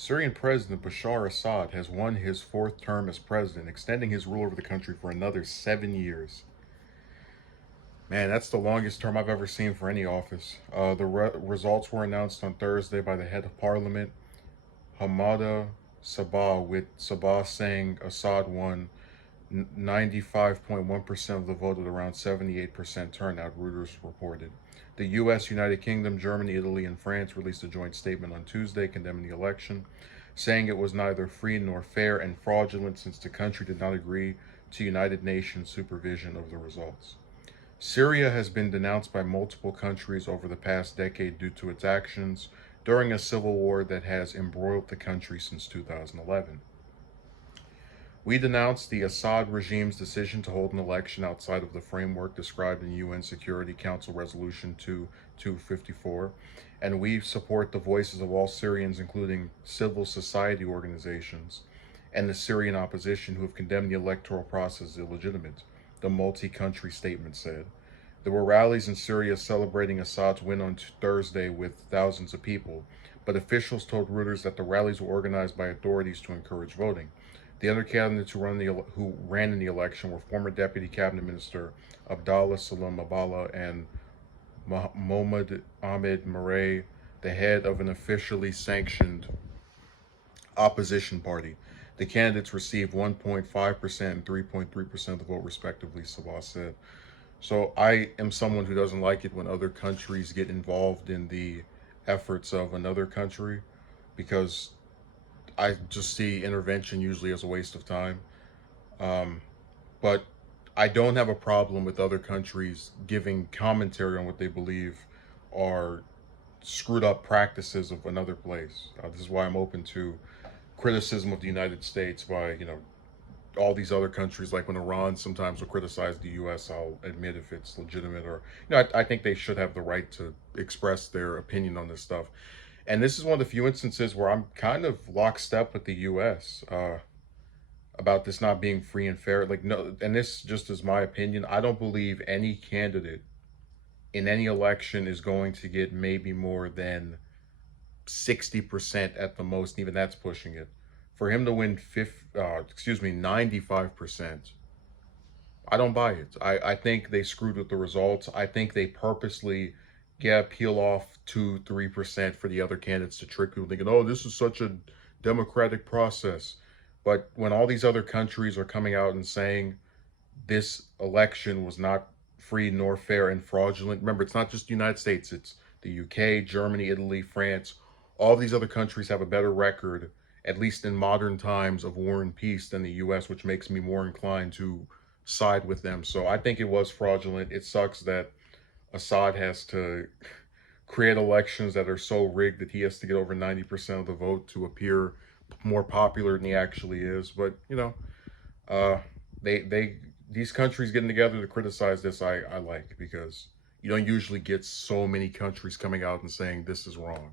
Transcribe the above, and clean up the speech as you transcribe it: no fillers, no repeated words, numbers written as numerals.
Syrian President Bashar Assad has won his fourth term as president, extending his rule over the country for another 7 years. Man, that's the longest term I've ever seen for any office. The results were announced on Thursday by the head of parliament, Hamada Sabah, with Sabah saying Assad won 95.1% of the vote at around 78% turnout, Reuters reported. The U.S., United Kingdom, Germany, Italy, and France released a joint statement on Tuesday condemning the election, saying it was neither free nor fair and fraudulent since the country did not agree to United Nations supervision of the results. Syria has been denounced by multiple countries over the past decade due to its actions during a civil war that has embroiled the country since 2011. We denounce the Assad regime's decision to hold an election outside of the framework described in UN Security Council Resolution 2254, and we support the voices of all Syrians, including civil society organizations and the Syrian opposition, who have condemned the electoral process as illegitimate, the multi-country statement said. There were rallies in Syria celebrating Assad's win on Thursday with thousands of people, but officials told Reuters that the rallies were organized by authorities to encourage voting. The other candidates who ran in the election were former Deputy Cabinet Minister Abdallah Salam Abala and Mohamed Ahmed Murray, the head of an officially sanctioned opposition party. The candidates received 1.5% and 3.3% of the vote, respectively, Sabah said. So I am someone who doesn't like it when other countries get involved in the efforts of another country, because I just see intervention usually as a waste of time. But I don't have a problem with other countries giving commentary on what they believe are screwed up practices of another place. This is why I'm open to criticism of the United States by, all these other countries. Like when Iran sometimes will criticize the U.S., I'll admit if it's legitimate, or, I think they should have the right to express their opinion on this stuff. And this is one of the few instances where I'm kind of lockstep with the U.S. About this not being free and fair. Like, no, and this just is my opinion. I don't believe any candidate in any election is going to get maybe more than 60% at the most. Even that's pushing it. For him to win 95%, I don't buy it. I think they screwed with the results. I think they purposely peel off 2-3% for the other candidates to trick people, thinking, oh, this is such a democratic process. But when all these other countries are coming out and saying this election was not free nor fair and fraudulent, remember, it's not just the United States, it's the UK, Germany, Italy, France. All these other countries have a better record, at least in modern times, of war and peace than the US, which makes me more inclined to side with them. So I think it was fraudulent. It sucks that Assad has to create elections that are so rigged that he has to get over 90% of the vote to appear more popular than he actually is. But these countries getting together to criticize this, I like, because you don't usually get so many countries coming out and saying this is wrong.